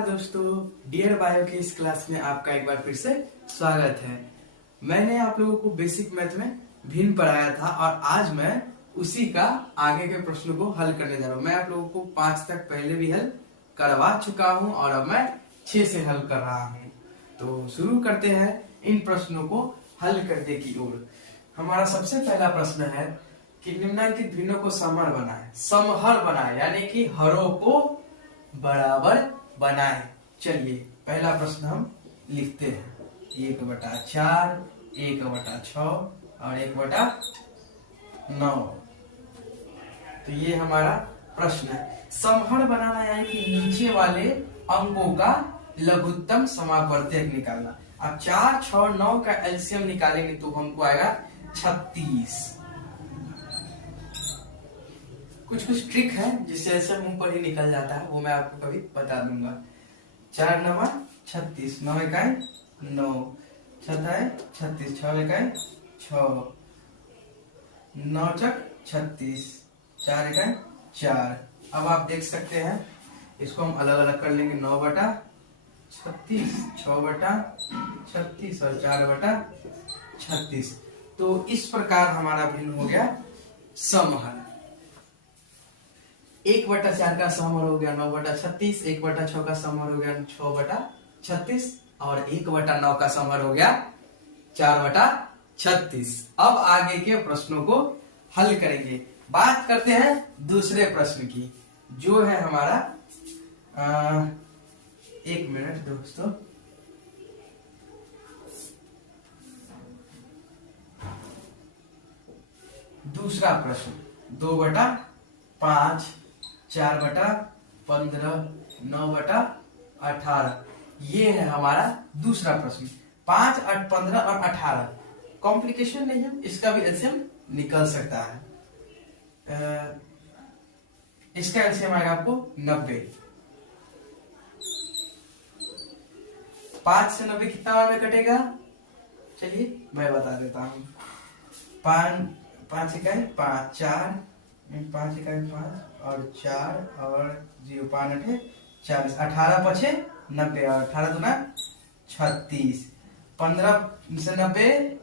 दोस्तों, dear bio के इस क्लास में आपका एक बार फिर से स्वागत है। मैंने आप लोगों को बेसिक मैथ में भिन्न पढ़ाया था और आज मैं उसी का आगे के प्रश्नों को हल करने जा रहा हूँ। मैं आप लोगों को 5 तक पहले भी हल करवा चुका हूँ और अब मैं 6 से हल कर रहा हूँ। तो शुरू करते हैं इन प्रश्नों को हल करने की ओर। हमारा सबसे पहला प्रश्न है कि निम्नलिखित भिन्नों को समहर बनाए। समहर बनाए यानी कि हरों को बराबर बनाए। चलिए पहला प्रश्न हम लिखते हैं। 1/4, 1/6 और 1/9। तो ये हमारा प्रश्न है। समहर बनाना यानी कि नीचे वाले अंकों का लघुत्तम समापवर्तक निकालना। अब 4, 6 और 9 का एलसीएम निकालेंगे तो हमको आएगा 36। कुछ ट्रिक है जिससे ऐसे मुंह पर ही निकल जाता है, वो मैं आपको कभी बता दूंगा। 4 9 36, 9 इकाई 9, 6 36, 6 इकाई 6, 9 चक 36, 4 इकाई 4। अब आप देख सकते हैं इसको हम अलग अलग कर लेंगे। 9/36, 6/36 और 4/36। तो इस प्रकार हमारा भिन्न हो गया समहर। 1/4 का समहर हो गया 9/36, 1/6 का समहर हो गया 6/36 और 1/9 का समहर हो गया 4/36। अब आगे के प्रश्नों को हल करेंगे। बात करते हैं दूसरे प्रश्न की, जो है हमारा 1 मिनट दोस्तों। दूसरा प्रश्न 2/5, 4/15, 9/18। ये है हमारा दूसरा प्रश्न। 5, 8, 15 और 18 कॉम्प्लिकेशन नहीं है, इसका भी एलसीएम निकल सकता है। इसका एलसीएम आएगा आपको 90। 5 से 90 कितना बार में कटेगा? चलिए मैं बता देता हूँ। 5 इकाई 5, 4 5 इकाई 5 और 4 और 0 5 8 40, 18 पछे 90 और 18 दूना 36। 15 से 90,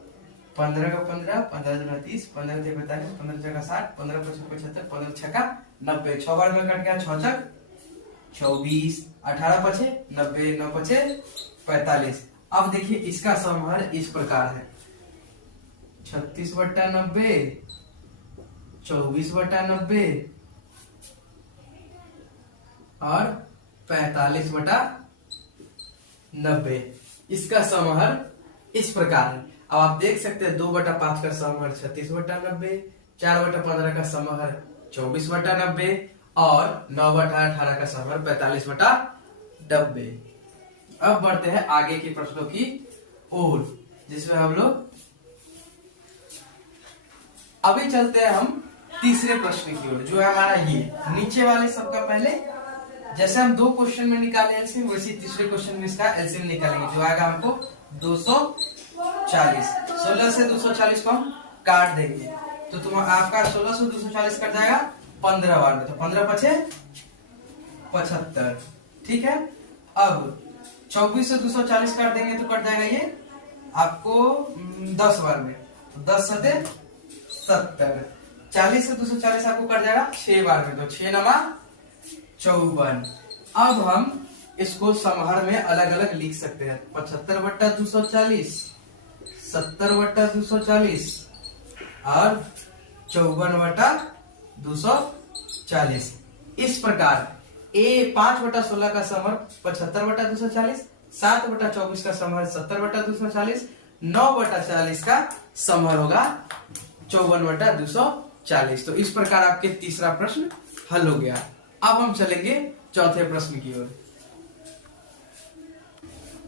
15 का 15, 15 दूना 30, 15 से 45, 15 छक्का 60, 15 पछे 75, 15 छक्का 90। 6 बार में कट गया, 6 छक 24, 18 पछे 90, 9 पछे 45। अब देखिए इसका समहर इस प्रकार है। 36/90, 24/90 और 45/90। इसका समहर इस प्रकार है। अब आप देख सकते हैं 2/5 का समहर 36/90, 4/15 का समहर 24/90 और 9/18 का समहर 45/90। अब बढ़ते हैं आगे के प्रश्नों की ओर, जिसमें हम लोग अभी चलते हैं हम तीसरे प्रश्न की ओर, जो है हमारा ये नीचे वाले सबका पहले जैसे हम 2 क्वेश्चन में निकाले एलसीएम, वैसे तीसरे क्वेश्चन में इसका एलसीएम निकालेंगे, जो आएगा हमको 240। 16 से 240 को हम काट देंगे तो आपका 16 से 240 कट जाएगा 15 बार में, तो 15 पछे 75। ठीक है। अब 24 से 240 काट देंगे तो कट जाएगा ये आपको 10 बार में, तो 10 सते 70। 40 से 240 आपको कट जाएगा 6 बार में, तो 6 9 54। अब हम इसको समहर में अलग अलग लिख सकते हैं। 75/240, 70/240 और 54/240। इस प्रकार 5/16 का समहर 75/240, 7/24 का समहर 70/240, 9/40 का समहर होगा 54/240। तो इस प्रकार आपके तीसरा प्रश्न हल हो गया। अब हम चलेंगे चौथे प्रश्न की ओर।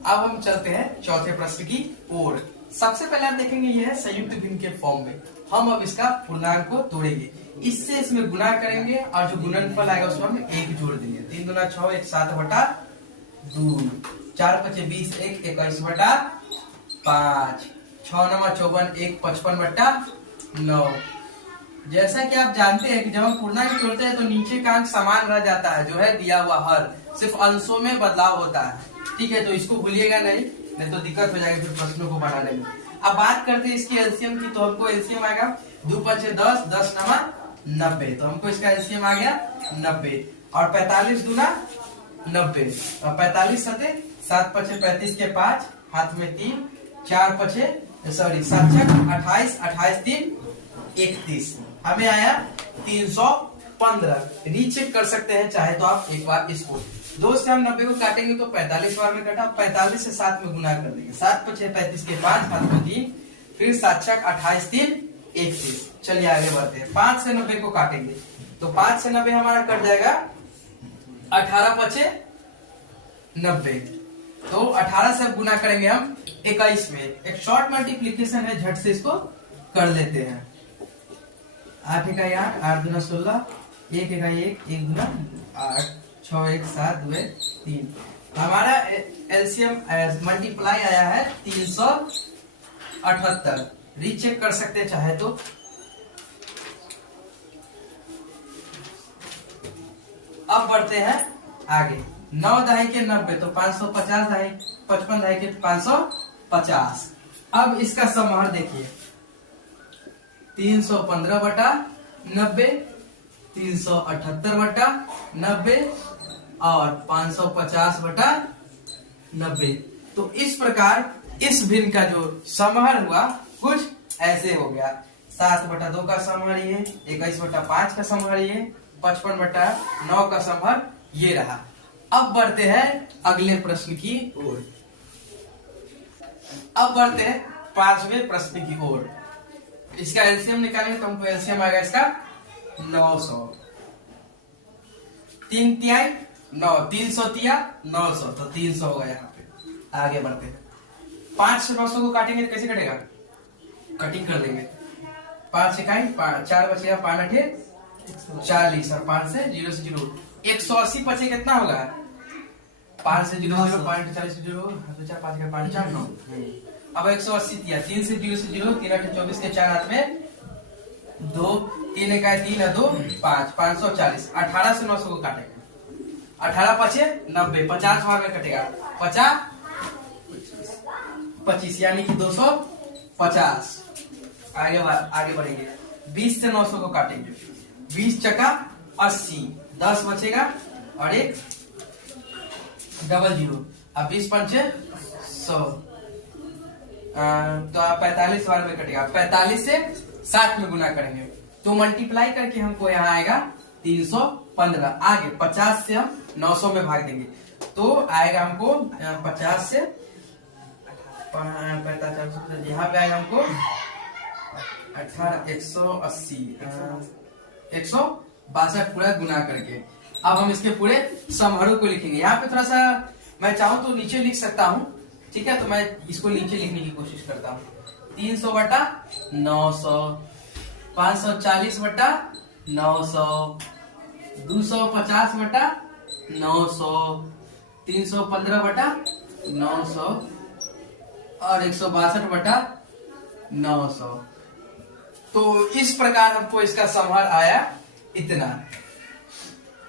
अब हम चलते हैं चौथे प्रश्न की ओर। सबसे पहले आप देखेंगे ये है संयुक्त भिन्न के फॉर्म में। हम अब इसका पूर्णांक को तोड़ेंगे, इससे इसमें गुणा करेंगे और जो गुणनफल आएगा उसमें हम 1 जोड़ देंगे। 3 दूना 6, 1 7/2, 4 5 20, 1 21/5, 6 9 54, 1 55/9। जैसा कि आप जानते हैं कि जब हम पूर्णांक जोड़ते हैं तो नीचे का अंक समान रह जाता है, जो है दिया हुआ हर सिर्फ अंशों में बदलाव होता है। ठीक है, तो इसको भूलिएगा नहीं तो दिक्कत हो जाएगी फिर प्रश्नों को बनाने में। अब बात करते हैं इसकी एलसीएम की, तो हमको एलसीएम आएगा 2 × 5 = 10, 10 × 9 = 90, तो हमको इसका एलसीएम आ गया 90। और 45 × 2 = 90, और 45 सते 7 × 5 = 35 के 5, हाथ में 3, 4 × 5 सॉरी 7 × 6 = 28, 28 × 3 = 31, हमें आया 315। रीचेक कर सकते हैं चाहे तो आप एक बार इसको। 2 से हम 90 को काटेंगे तो 45 बार में कटा, 45 से 7 में गुना कर देंगे, 7 × 6 = 35 के 5, हाथ में 3, फिर 7 × 6 = 28, 3 = 31। चलिए आगे बढ़ते हैं। 5 से 90 को काटेंगे तो 5 से 90 हमारा कट जाएगा 18 × 5 = 90, तो 18 से गुना करेंगे हम 21 में। एक शॉर्ट मल्टीप्लीकेशन है, झट से इसको कर लेते हैं। 8 × 1 = 8, 8 × 2 = 16, 1 × 1 = 1 × 8, 6 × 1 = 7, 2 × 3। हमारा एलसीएम मल्टीप्लाई आया है 378। रीचेक कर सकते हैं चाहे तो। अब बढ़ते हैं आगे। 9 दहाई के 90 तो 550 दहाई, 55 दहाई के 550। अब इसका समाहार देखिए, 315/90, 378/90 और 550/90। तो इस प्रकार इस भिन्न का जो समाहार हुआ कुछ ऐसे हो गया। 7/2 का समाहार ये, 21/5 का समाहार ये, 55/9 का समाहार ये रहा। अब बढ़ते हैं अगले प्रश्न की ओर। अब बढ़ते हैं 5वें प्रश्न की ओर। इसका एलसीएम निकालेंगे तो हमको एलसीएम आएगा इसका 900। 3 तिहाई 9, 300 तिया 900, तो 300 होगा यहाँ पे। आगे बढ़ते हैं। 5 से 900 को काटेंगे तो कैसे कटेगा, कटिंग कर देंगे। 5 इकाई 4 बचेगा, 5 × 8 = 40, और 5 से 0 से 0 180 बचे कितना होगा, 5 से 0 0 5 × 40 0 4 5 × 5 4 9। अब 180 दिया, 3 से 0 से 0, 3 × 8 = 24 के 4 हाथ में 2, 3 × 1 = 3 और 2 5, 540। 18 से 900 को काटेंगे, 18 × 5 = 90, 50 बार में कटेगा, 50 25 यानी कि 250। आगे बढ़ेंगे। 20 से 900 को काटेंगे, 20 × 80, 10 बचेगा और 1 00। अब 20 × 5 = 100, तो 45 बार में कटेगा, 45 से 7 में गुना करेंगे तो मल्टीप्लाई करके हमको यहाँ आएगा 315। आगे 50 से हम 900 में भाग देंगे तो आएगा हमको 50 से 45, यहाँ पे आएगा हमको 18 180 162 पूरा गुना करके। अब हम इसके पूरे समारोह को लिखेंगे। यहाँ पे थोड़ा सा मैं चाहूँ तो नीचे लिख सकता हूँ, ठीक है, तो मैं इसको नीचे लिखने की कोशिश करता हूँ। 300/900, 540/900, 250/900, 315/900 और 162/900। तो इस प्रकार हमको इसका समाहार आया इतना।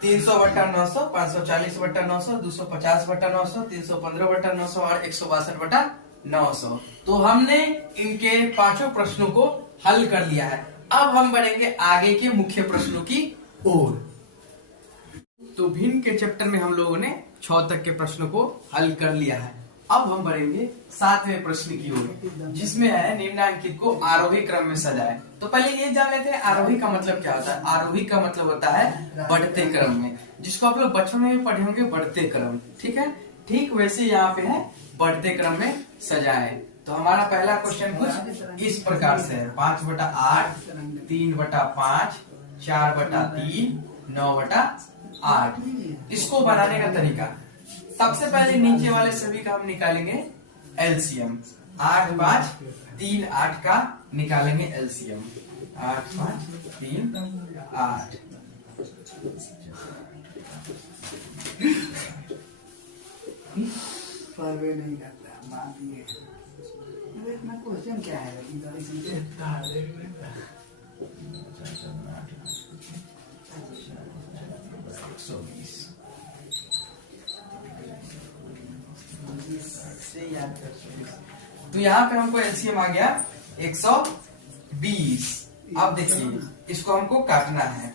300/900, 540/900, 250/900, 315/900 और 162/900। तो हमने इनके पांचों प्रश्नों को हल कर लिया है। अब हम बढ़ेंगे आगे के मुख्य प्रश्नों की ओर। तो भिन्न के चैप्टर में हम लोगों ने 6 तक के प्रश्नों को हल कर लिया है। अब हम बढ़ेंगे 7वें प्रश्न की ओर, जिसमें है निम्नांकित को आरोही क्रम में सजाएं। तो पहले ये जान लेते हैं आरोही का मतलब क्या होता है। आरोही का मतलब होता है बढ़ते क्रम में, जिसको आप लोग बचपन में भी पढ़े होंगे, बढ़ते क्रम। ठीक है, ठीक वैसे यहाँ पे है बढ़ते क्रम में सजाएं। तो हमारा पहला क्वेश्चन कुछ इस प्रकार से है। 5/8, 3/5, 4/3, 9/8। इसको बनाने का तरीका, सबसे पहले नीचे वाले सभी का हम निकालेंगे एलसीएम। 8 5 3 8 का निकालेंगे एलसीएम। 8 5 3 8। सर्वे नहीं करता, बात ये इतना क्वेश्चन क्या है लेकिन 120। इससे याद कर तो यहाँ पे हमको एलसीएम आ गया 120। अब देखिए इसको हमको काटना है।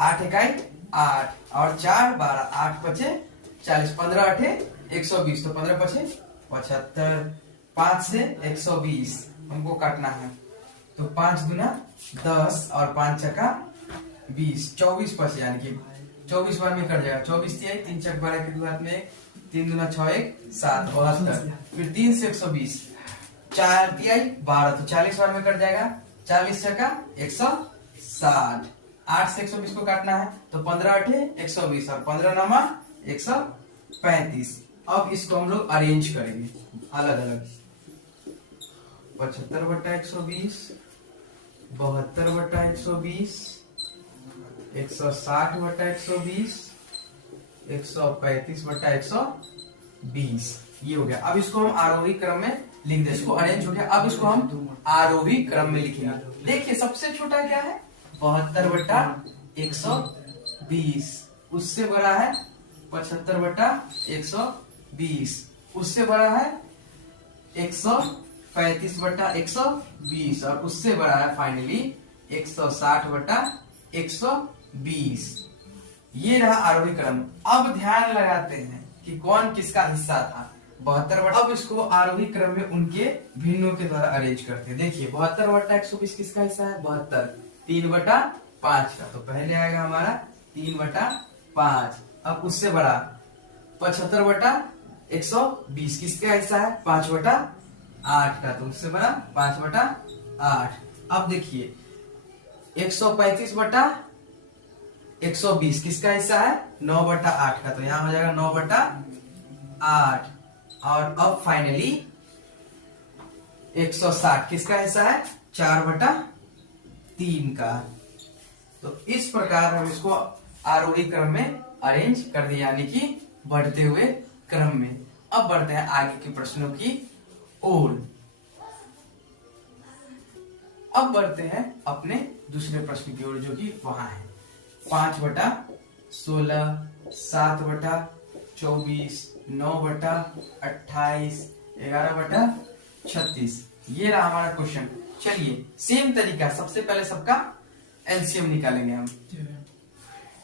8 इकाई 8 और 4 12, 8 पचे 40, 15 अठे 120, तो 15 पचे 75, 5 से 120 हमको काटना है। तो 5 दूना 10 और 5 चक्का 20, 24 पचे, यानी कि 24 बार में कट जाएगा। 24 तिहाई 3 चक 12 के 2 हाथ में 3 दूना 6 1 7 72, फिर 3 से 120, 4 तिहाई 12, तो 40 बार में कट जाएगा। 40 चक्का 160, 8 से 120 को काटना है, तो 15 अठे 120 और 15 नमा 135। अब इसको हम लोग अरेंज करेंगे अलग अलग। 75 बट्टा 120, 72 बट्टा 120, 160 बट्टा 120, 135 बट्टा 120, ये हो गया। अब इसको हम आरोही क्रम में लिख दे। इसको अरेंज हो गया। अब इसको हम आरोही क्रम में लिखेंगे। देखिए सबसे छोटा क्या है, 72 बट्टा 120, उससे बड़ा है 75 बट्टा 120, उससे बड़ा है 135 बट्टा 120 और उससे बड़ा है फाइनली 160 बट्टा 120। ये रहा आरोही क्रम। अब ध्यान लगाते हैं कि कौन किसका हिस्सा था। 72 बट्टा, अब इसको आरोही क्रम में उनके भिन्नों के द्वारा अरेंज करते हैं। देखिए 72 बट्टा 120 किसका हिस्सा है, 72, 3 बट्टा 5 का, तो पहले आएगा हमारा 3 बट्टा 5। अब उससे बड़ा 75 बट्टा 120 किसका हिस्सा है, 5 बट्टा 8 का, तो उससे बड़ा 5 बट्टा 8। अब देखिए 135 बट्टा 120 किसका हिस्सा है, 9 बट्टा 8 का, तो यहाँ हो जाएगा 9 बट्टा 8। और अब फाइनली 160 किसका हिस्सा है, 4 बट्टा 3 का। तो इस प्रकार हम इसको आरोही क्रम में अरेंज कर दिया, यानी कि बढ़ते हुए क्रम में। अब बढ़ते हैं आगे के प्रश्नों की ओर। अब बढ़ते हैं अपने दूसरे प्रश्न की ओर, जो कि वहां है 5 बटा 16, 7 बटा 24, 9 बटा 28, 11 बटा 36। ये रहा हमारा क्वेश्चन। चलिए सेम तरीका, सबसे पहले सबका एलसीएम निकालेंगे हम।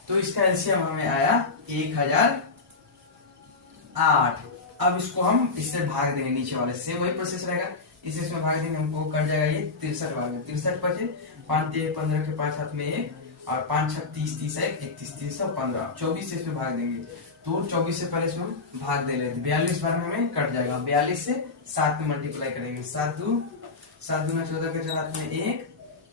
तो इसका एलसीएम हमें आया 1008। अब इसको हम इससे भाग देंगे, नीचे वाले से वही प्रोसेस रहेगा, इसे इसमें भाग देंगे, हमको कट जाएगा ये 63 बार में। 63 बचे 5 3 15 के 5 हाथ में 1 और 5 6 30 30 1 31 315, 24 से इसमें भाग देंगे। तो 24 से पहले इसमें भाग दे लेते, 42 बार में हमें कट जाएगा। 42 से 7 में मल्टीप्लाई करेंगे, 7 दूना 14 के हाथ में 1,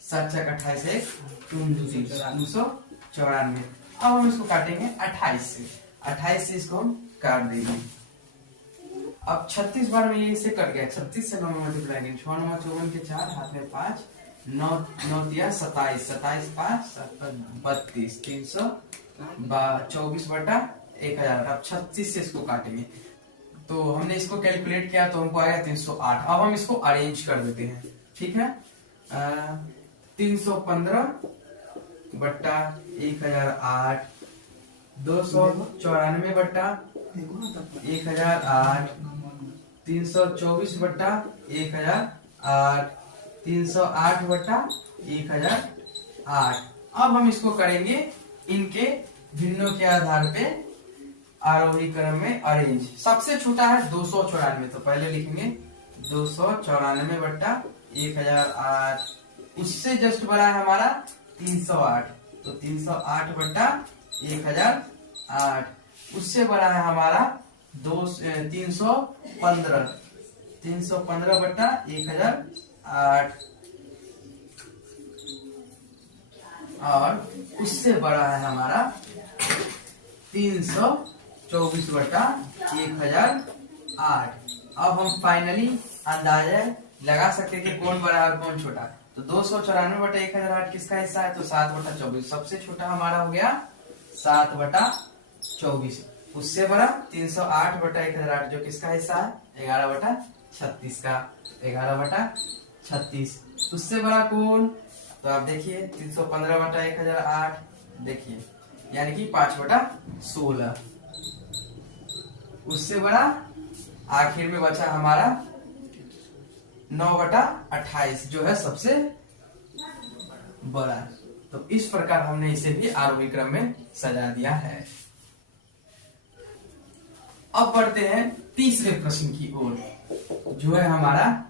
7 6 28 1 2 2 3 294। अब हम इसको काटेंगे 28 से, 28 से इसको हम काट देंगे। अब 36 बार में ये इसे कट गया, 36 से 9 में मल्टीप्लाई करेंगे, 6 9 54 के 4 हाथ में 5, 9 9 दिया 27, 27 5 32, 324 बटा 1000। अब 36 से इसको काटेंगे, तो हमने इसको कैलकुलेट किया तो हमको आया 308। अब हम इसको अरेंज कर देते हैं, ठीक है। 315 बट्टा 1008, 294 बट्टा 1008, 324 बट्टा 1008, 308 बट्टा 1008। अब हम इसको करेंगे इनके भिन्नों के आधार पे आरोही क्रम में अरेंज। सबसे छोटा है 294, तो पहले लिखेंगे 294 बट्टा 1008। उससे जस्ट बड़ा है हमारा 308, तो 308 बट्टा 1008। उससे बड़ा है हमारा 315 बट्टा 1008। और उससे बड़ा है हमारा 324 बट्टा 1008। अब हम फाइनली अंदाजा लगा सकते हैं कि कौन बड़ा है और कौन छोटा। तो 294 बटा 1008 किसका हिस्सा है, तो 7 बटा 24। सबसे छोटा हमारा हो गया 7 बटा 24। उससे बड़ा 308 बटा 1008 जो किसका हिस्सा है, 11 बटा 36 का, 11 बटा 36। उससे बड़ा कौन, तो आप देखिए 315 बटा 1008, देखिए यानी कि 5 बटा 16। उससे बड़ा आखिर में बचा हमारा 9/28 जो है सबसे बड़ा। तो इस प्रकार हमने इसे भी आरोही क्रम में सजा दिया है। अब बढ़ते हैं तीसरे प्रश्न की ओर, जो है हमारा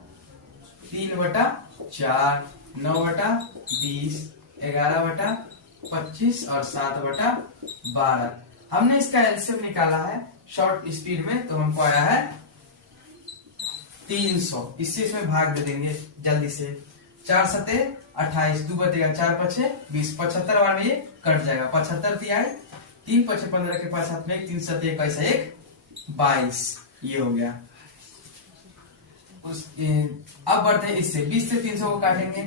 3/4, 9/20, 11/25 और 7/12। हमने इसका एलसीएम निकाला है शॉर्ट स्पीड में, तो हमको आया है 300। इससे इसमें भाग दे देंगे जल्दी से। 4 सते 28, 2 बचेगा 4 पछे 20, 75 बार में ये कट जाएगा। 75 तिहाई, 3 पछे 15 के 5 हाथ में 3 सते 21 1 22, ये हो गया। अब बढ़ते हैं इससे 20 से 300 को काटेंगे,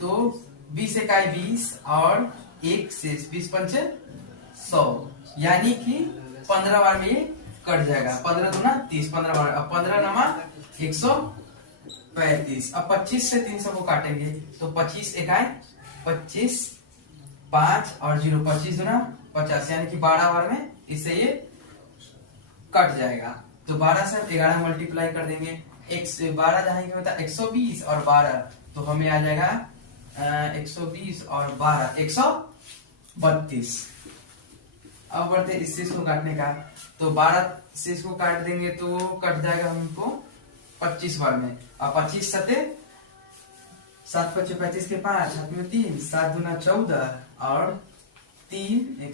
तो 20 इकाई 20 और 1 से 20 पंचे 100, यानी कि 15 बार में ये कट जाएगा। 15 दूना 30, 15 बार। अब 15 नमा 135। अब 25 से 300 को काटेंगे, तो 25 इकाई 25, 5 और 0, 25 दूना 50, यानी कि 12 बार में इससे ये कट जाएगा। तो 12 से 11 मल्टीप्लाई कर देंगे। 1 से 12 जाएंगे होता 120 और 12, तो हमें आ जाएगा 120 और 12 132। अब बढ़ते इससे इसको काटने का, तो 12 से इसको काट देंगे तो कट जाएगा हमको 25 बार में। और 25 सते 7 पच्चीस 35 के 5 हाथ में 3, 7 दूना 14 और 3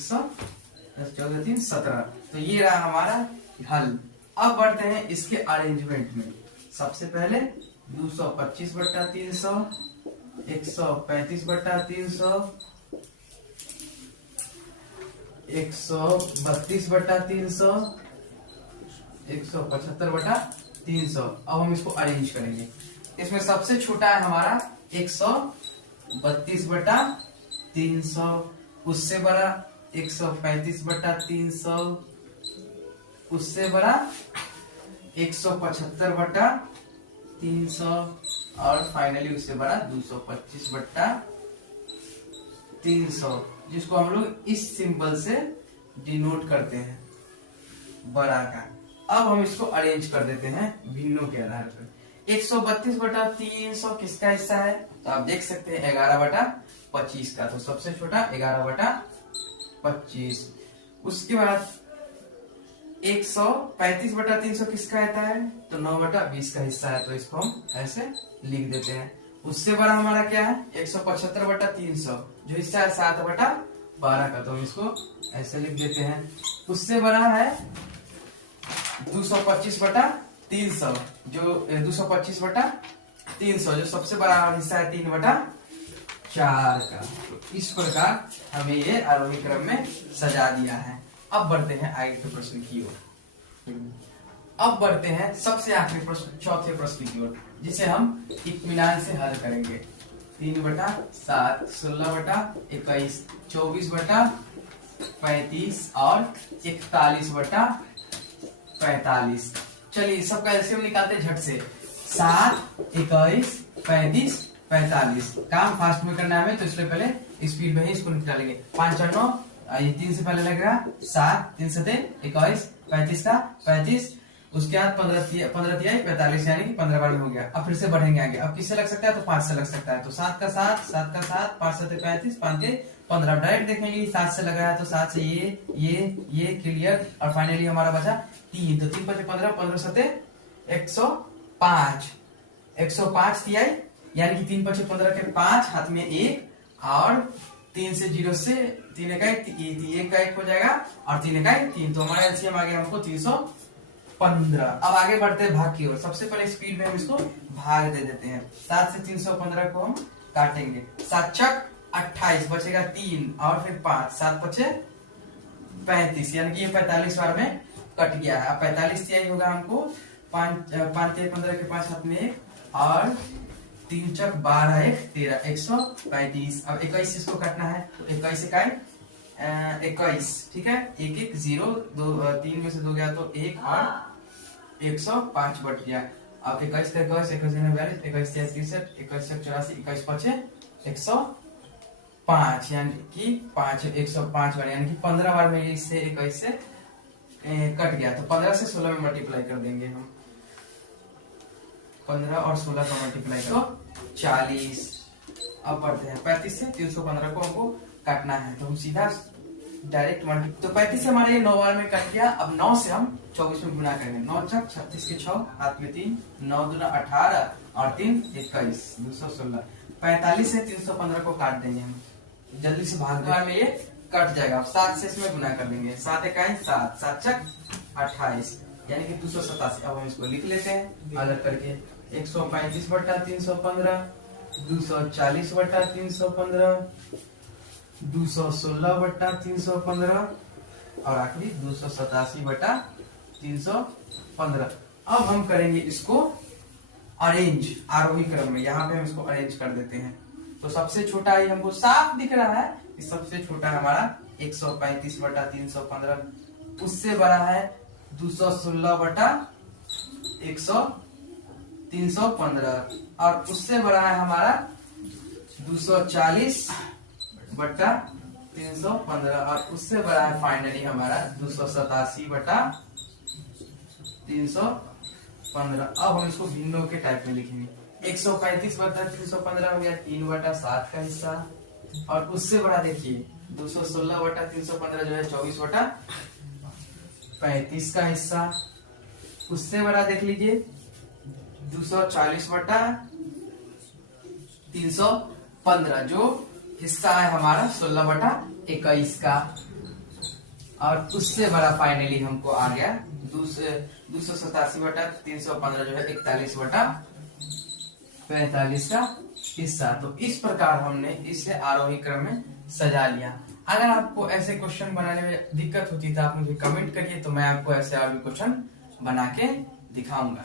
14 3 17। तो ये रहा हमारा हल। अब बढ़ते हैं इसके अरेंजमेंट में। सबसे पहले 225/300, 135/300, 132/300, 175/300। अब हम इसको अरेंज करेंगे। इसमें सबसे छोटा है हमारा 132/300, उससे बड़ा 135/300, उससे बड़ा 175/300 और फाइनली उससे बड़ा 225/300, जिसको हम लोग इस सिंबल से डिनोट करते हैं, बड़ा का। अब हम इसको अरेंज कर देते हैं भिन्नों के आधार पर। 132/300 किसका हिस्सा है, तो आप देख सकते हैं 11/25 का, तो सबसे छोटा 11/25। उसके बाद 135/300 किसका आता है, तो 9/20 का हिस्सा है, तो इसको हम ऐसे लिख देते हैं। उससे बड़ा हमारा क्या है 175/300, जो हिस्सा है 7/12 का, तो हम इसको ऐसे लिख देते हैं। उससे बड़ा है 225/300, जो 225/300 जो सबसे बड़ा हिस्सा है 3/4 का। तो इस प्रकार हमें ये आरोही क्रम में सजा दिया है। अब बढ़ते हैं आगे के प्रश्न की ओर। अब बढ़ते हैं सबसे आखिरी प्रश्न, चौथे प्रश्न की ओर, जिसे हम इत्मीनान से हल करेंगे। 3/7, 16/21, 24/35 और 41/45। चलिए सबका एलसीएम निकालते हैं झट से। 7, 21, 35, 45। काम फास्ट में करना है, तो इसलिए पहले स्पीड में ही इसको निकालेंगे। 5 और 9, ये 3 से पहले लगेगा 7, 3 सते 21, 35 का 35, उसके बाद 15 तिहाई 45, यानी कि 15 बार में हो गया। अब फिर से बढ़ेंगे आगे। अब किससे लग सकता है, तो 5 से लग सकता है, तो 7 का 7, 7 का 7, 5 सते 35, 5 के 15। डायरेक्ट देखेंगे 7 से लगा है, तो 7 से ये क्लियर, और फाइनली हमारा बचा 3, तो 3 5 15, 15 सते 105, 105 तिहाई, यानी कि 3 5 15 के 5 हाथ में 1 और 3 से 0 से 3 इकाई 1 का 1 हो जाएगा और 3 इकाई 3, तो हमारा एलसीएम आ गया हमको 315। अब आगे बढ़ते हैं भाग की ओर। सबसे पहले स्पीड में हम इसको भाग दे देते हैं। 7 से 315 को हम काटेंगे। 7 छक 28, बचेगा 3 और फिर 5, 7 पचे 35, यानी कि ये 45 बार में कट गया है। अब 45 तिहाई होगा हमको 5 तिहाई 15 के 5 हाथ में 1 और 3 चक 12 1 13, 135। अब 21 इसको काटना है, तो 21 इकाई 21, ठीक है। 1 1 0 2 3 में से 2 गया तो 1 और 105 बट गया। अब 21 का 21, 21 42, 21 63, 21 84, 21 5 105, यानी कि 105 बार, यानी कि 15 बार में इससे 21 से कट गया, तो 15 से 16 में मल्टीप्लाई कर देंगे हम। 15 और 16 का मल्टीप्लाई तो 40। अब बढ़ते हैं 35 से 315 को हमको काटना है, तो हम सीधा डायरेक्ट मल्टी, तो 35 से हमारे ये 9 बार में कट गया। अब 9 से हम 24 में गुना करेंगे। 9 चक 36 के 6 हाथ में 3, 9 दूना 18 और 3 21, 216। 45 से 315 को काट देंगे हम, जल्दी से भाग बार में ये कट जाएगा। अब 7 से इसमें गुना कर देंगे। 7 इकाई 7, 7 चक 28 यानी कि 287। अब हम इसको लिख लेते हैं अलग करके। 135 बटा 315, 240 बटा 315, 216 बटा 315 और आखिरी 287 बटा 315। अब हम करेंगे इसको अरेंज आरोही क्रम में। यहाँ पे हम इसको अरेंज कर देते हैं। तो सबसे छोटा ये हमको साफ दिख रहा है, इस सबसे छोटा हमारा 135 बटा 315, उससे बड़ा है 216 बटा 315 और उससे बड़ा है हमारा 240 बटा 315 और उससे बड़ा है फाइनली हमारा 287 बटा 315। अब हम इसको भिन्नों के टाइप में लिखेंगे। 135 बटा 315 हो गया 3 बटा 7 का हिस्सा, और उससे बड़ा देखिए 216 बटा 315 जो है 24 बटा 35 का हिस्सा। उससे बड़ा देख लीजिए 240 बटा 315 जो हिस्सा है हमारा 16 बटा 21 का, और उससे बड़ा फाइनली हमको आ गया 287 बटा 315 जो है 41 बटा 45 का हिस्सा। तो इस प्रकार हमने इसे आरोही क्रम में सजा लिया। अगर आपको ऐसे क्वेश्चन बनाने में दिक्कत होती है तो आप मुझे कमेंट करिए, तो मैं आपको ऐसे और भी क्वेश्चन बना के दिखाऊंगा।